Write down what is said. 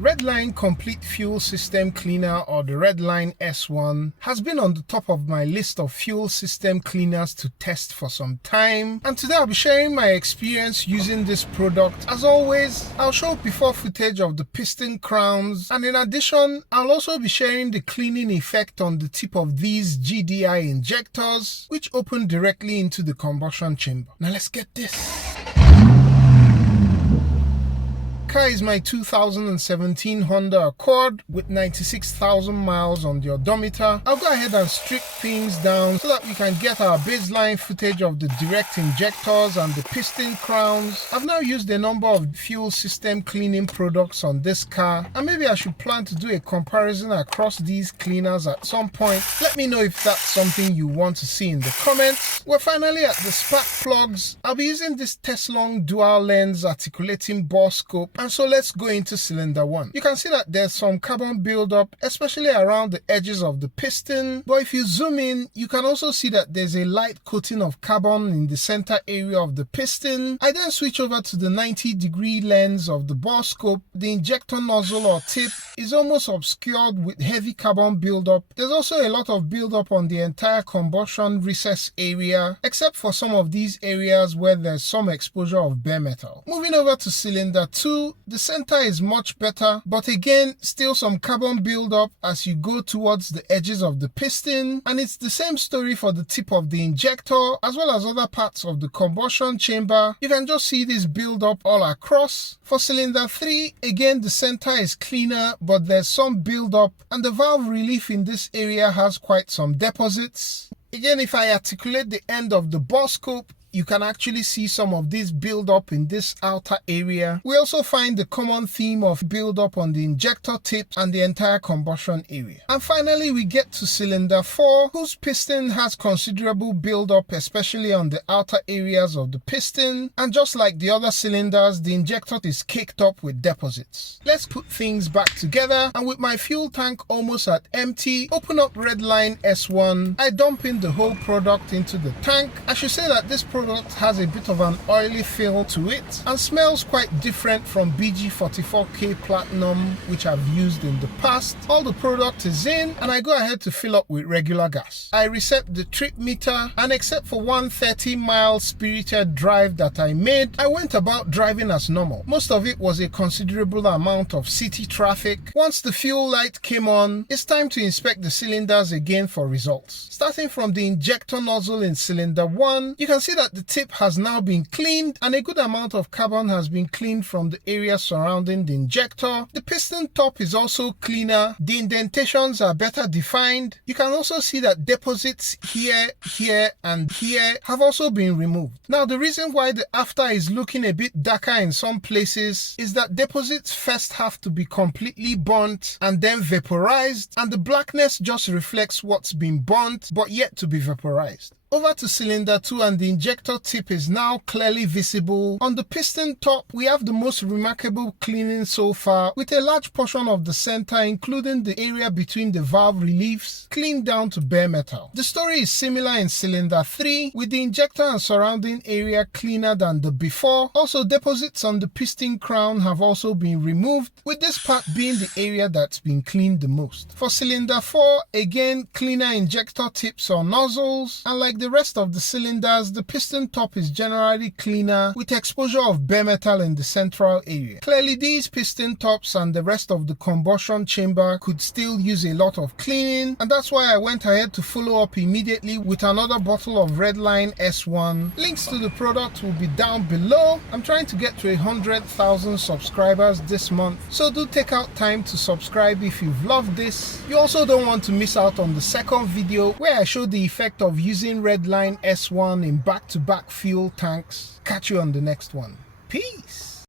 Redline Complete Fuel System Cleaner, or the Redline S1, has been on the top of my list of fuel system cleaners to test for some time, and today I'll be sharing my experience using this product. As always, I'll show before footage of the piston crowns, and in addition, I'll also be sharing the cleaning effect on the tip of these GDI injectors, which open directly into the combustion chamber. Now let's get this. Car is my 2017 Honda Accord with 96,000 miles on the odometer. I'll go ahead and strip things down so that we can get our baseline footage of the direct injectors and the piston crowns. I've now used a number of fuel system cleaning products on this car, and maybe I should plan to do a comparison across these cleaners at some point. Let me know if that's something you want to see in the comments. We're finally at the spark plugs. I'll be using this Teslong dual lens articulating bore scope. And so let's go into cylinder 1. You can see that there's some carbon buildup, especially around the edges of the piston. But if you zoom in, you can also see that there's a light coating of carbon in the center area of the piston. I then switch over to the 90-degree lens of the bore scope. The injector nozzle or tip is almost obscured with heavy carbon buildup. There's also a lot of buildup on the entire combustion recess area, except for some of these areas where there's some exposure of bare metal. Moving over to cylinder 2, the center is much better, but again, still some carbon buildup as you go towards the edges of the piston, and it's the same story for the tip of the injector as well as other parts of the combustion chamber. You can just see this buildup all across. For cylinder 3, again, the center is cleaner, but there's some buildup, and the valve relief in this area has quite some deposits. Again, if I articulate the end of the bore scope, you can actually see some of this build-up in this outer area. We also find the common theme of build-up on the injector tips and the entire combustion area. And finally, we get to cylinder 4, whose piston has considerable build-up, especially on the outer areas of the piston. And just like the other cylinders, the injector is caked up with deposits. Let's put things back together, and with my fuel tank almost at empty, open up Redline S1. I dump in the whole product into the tank. I should say that this product has a bit of an oily feel to it and smells quite different from BG44K Platinum, which I've used in the past. All the product is in, and I go ahead to fill up with regular gas. I reset the trip meter, and except for one 30-mile spirited drive that I made, I went about driving as normal. Most of it was a considerable amount of city traffic. Once the fuel light came on, it's time to inspect the cylinders again for results. Starting from the injector nozzle in cylinder 1, you can see that the tip has now been cleaned, and a good amount of carbon has been cleaned from the area surrounding the injector. The piston top is also cleaner. The indentations are better defined. You can also see that deposits here, and here have also been removed. Now, the reason why the after is looking a bit darker in some places is that deposits first have to be completely burnt and then vaporized, and the blackness just reflects what's been burnt but yet to be vaporized. Over to cylinder 2, and the injector tip is now clearly visible. On the piston top, we have the most remarkable cleaning so far, with a large portion of the center, including the area between the valve reliefs, cleaned down to bare metal. The story is similar in cylinder 3, with the injector and surrounding area cleaner than the before. Also, deposits on the piston crown have also been removed, with this part being the area that's been cleaned the most. For cylinder 4, again, cleaner injector tips or nozzles, and like the rest of the cylinders, the piston top is generally cleaner, with exposure of bare metal in the central area. Clearly, these piston tops and the rest of the combustion chamber could still use a lot of cleaning, and that's why I went ahead to follow up immediately with another bottle of Redline S1. Links to the product will be down below. I'm trying to get to 100,000 subscribers this month, so do take out time to subscribe if you've loved this. You also don't want to miss out on the second video where I show the effect of using Redline S1 in back-to-back fuel tanks. Catch you on the next one. Peace!